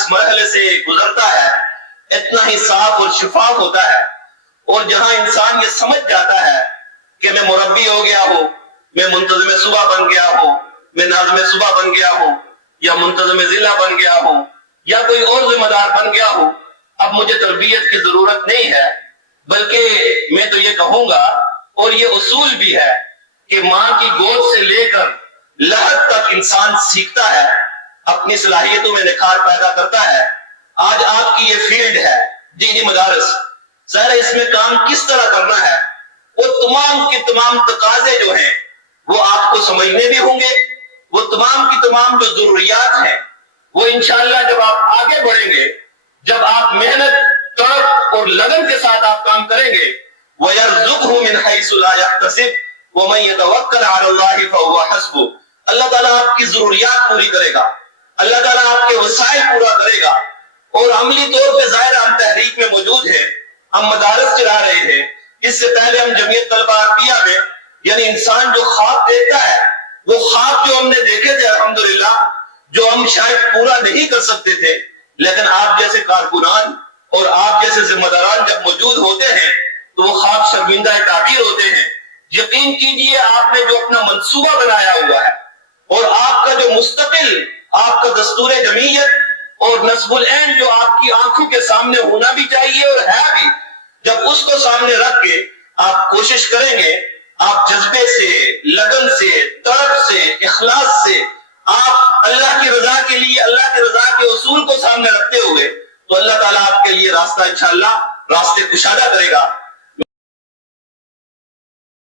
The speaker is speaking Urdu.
اس مرحلے سے گزرتا ہے اتنا ہی صاف اور شفاف ہوتا ہے. اور جہاں انسان یہ سمجھ جاتا ہے کہ میں مربی ہو گیا ہوں، میں منتظم صبح بن گیا ہوں، میں ناظم صبح بن گیا ہوں، یا منتظم ضلع بن گیا ہوں، یا کوئی اور ذمہ دار بن گیا ہوں، اب مجھے تربیت کی ضرورت نہیں ہے. بلکہ میں تو یہ کہوں گا، اور یہ اصول بھی ہے، کہ ماں کی گود سے لے کر لحد تک انسان سیکھتا ہے، اپنی صلاحیتوں میں نکھار پیدا کرتا ہے. آج آپ کی یہ فیلڈ ہے دینی مدارس. ظاہر اس میں کام کس طرح کرنا ہے، وہ تمام کی تمام تقاضے جو ہیں وہ آپ کو سمجھنے بھی ہوں گے. وہ تمام کی تمام جو ضروریات ہیں وہ انشاءاللہ جب آپ آگے بڑھیں گے، جب آپ محنت، تڑپ اور لگن کے ساتھ آپ کام کریں گے، وَيَرْزُقْهُ مِنْ حَيْثُ لَا يَحْتَسِبُ وَمَنْ يَتَوَكَّلْ عَلَى اللَّهِ فَهُوَ حَسْبُهُ. اللہ تعالیٰ آپ کی ضروریات پوری کرے گا، اللہ تعالیٰ آپ کے وسائل پورا کرے گا. اور عملی طور پہ ظاہر ہم تحریک میں موجود ہیں، ہم مدارس چلا رہے ہیں. اس سے پہلے ہم جمعیت طلبہ عربیہ میں، یعنی انسان جو خواب دیکھتا ہے، وہ خواب جو ہم نے دیکھے تھے الحمدللہ، جو ہم شاید پورا نہیں کر سکتے تھے، لیکن آپ جیسے کارکنان اور آپ جیسے ذمہ داران جب موجود ہوتے ہیں تو وہ خواب شرمندہ تعبیر ہوتے ہیں. یقین کیجئے آپ نے جو اپنا منصوبہ بنایا ہوا ہے، اور آپ کا جو مستقل آپ کا دستور جمعیت اور نصب العین جو آپ کی آنکھوں کے سامنے ہونا بھی چاہیے اور ہے بھی، جب اس کو سامنے رکھ کے آپ کوشش کریں گے، آپ جذبے سے، لگن سے، تڑپ سے، اخلاص سے، آپ اللہ کی رضا کے لیے، اللہ کی رضا کے اصول کو سامنے رکھتے ہوئے، تو اللہ تعالیٰ آپ کے لیے راستہ انشاءاللہ راستے کشادہ کرے گا.